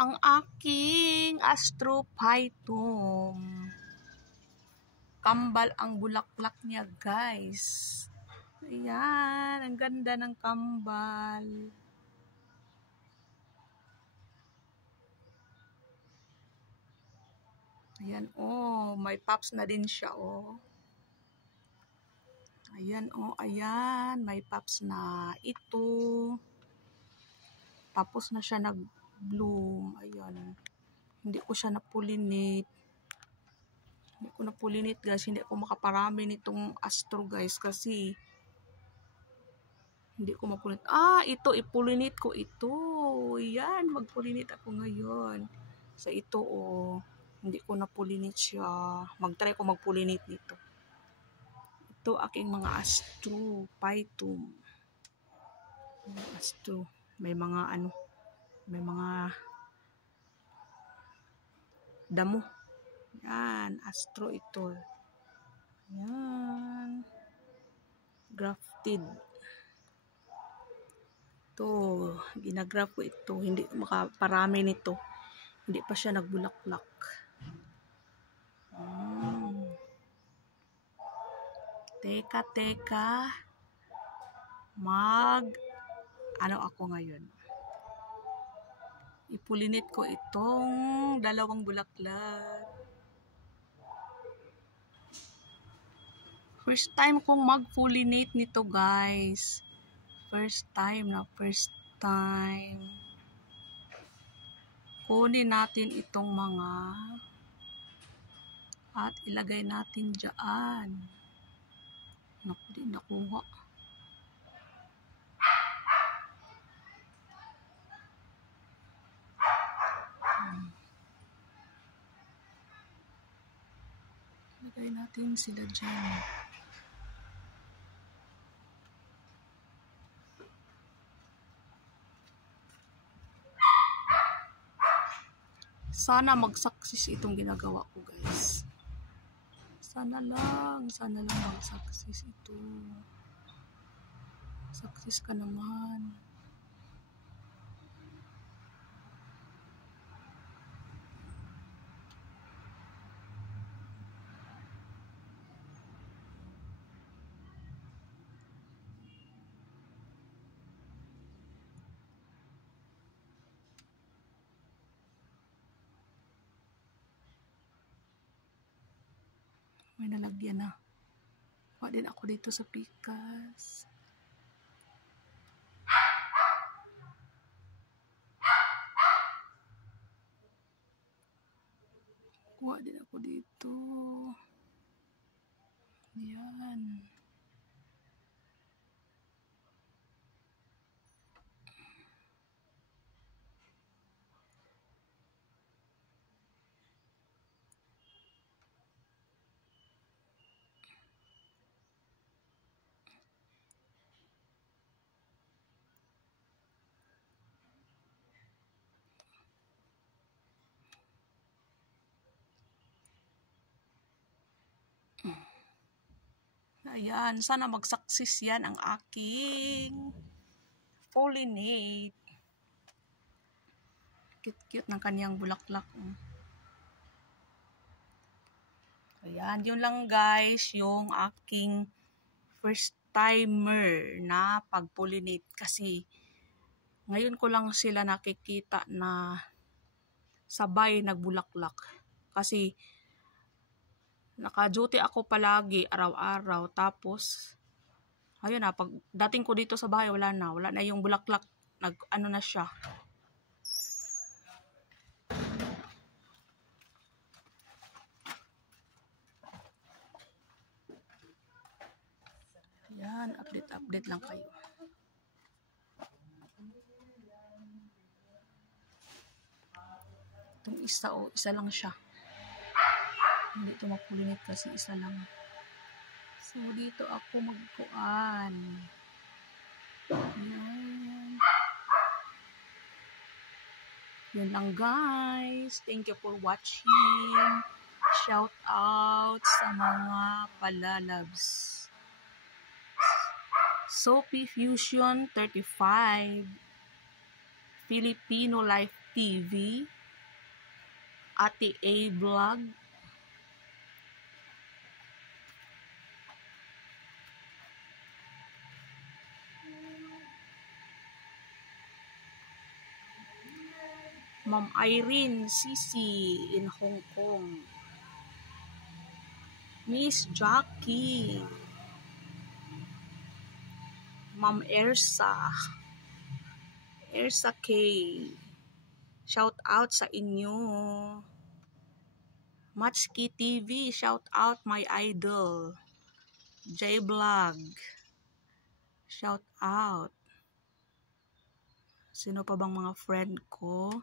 ang aking astrophytum. Kambal ang bulaklak niya, guys. Ayan, ang ganda ng kambal. Ayan, oh, may pops na din siya, oh. Ayan, oh, ayan, may pops na ito. Tapos na siya nag-bloom. Ayan, hindi ko siya napulinate. Hindi ko napulinate, guys. Hindi ako makaparami nitong astro, guys, kasi hindi ko mapulinate. Ah, ito, ipulinate ko ito. Ayan, magpulinate ako ngayon. Sa ito, oh. Hindi ko napulinate siya. Mag-try ko magpulinate nito. Ito aking mga astrophytum. Astro. May mga ano, may mga damo. Yan, astro ito. Yan. Grafted. Ito, ginagraph ko ito. Hindi makaparami nito. Hindi pa siya nagbulaklak. Teka. Ano ako ngayon? Ipulinit ko itong dalawang bulaklak. First time kong mag-pollinate nito, guys. First time. Kunin natin itong mga at ilagay natin dyan. Naku, di nakuha. Ilagay natin sila dyan. Sana mag-success itong ginagawa ko, guys. Sana lang mag-success ito. Success ka naman. May nalagyan na. Kuha din ako dito sa pikas. Kuha din ako dito. Yan. Ayan, sana mag-success yan ang aking pollinate. Cute ng kanyang bulaklak. Ayan, yun lang guys, yung aking first timer na pag-pollinate. Kasi ngayon ko lang sila nakikita na sabay nagbulaklak. Kasi naka-duty ako palagi, araw-araw. Tapos, ayun na, pag dating ko dito sa bahay, wala na yung bulaklak. Ano na siya. Yan, update lang kayo. Itong isa lang siya. Hindi ito mapulinate kasi isa lang. So, dito ako magkuan. Yan. Yun lang guys. Thank you for watching. Shout out sa mga palalabs. Sophie Fusion 35. Filipino Life TV, Ate A Vlog, Ma'am Irene Sisi in Hong Kong, Miss Jackie, Ma'am Ersa K. Shout out sa inyo. Matchki TV, shout out my idol. J Vlog, shout out. Sino pa bang mga friend ko?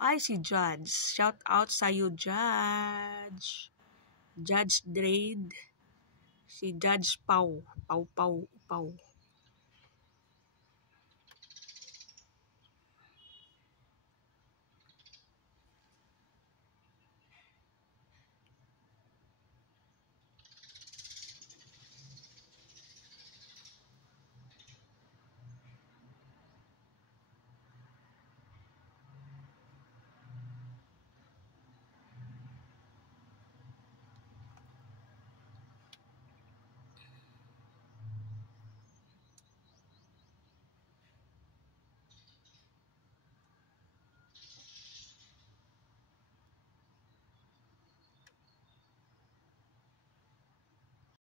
Ay, si Judge. Shout out sa iyo, Judge. Judge Drade. Si Judge Pau. Pau.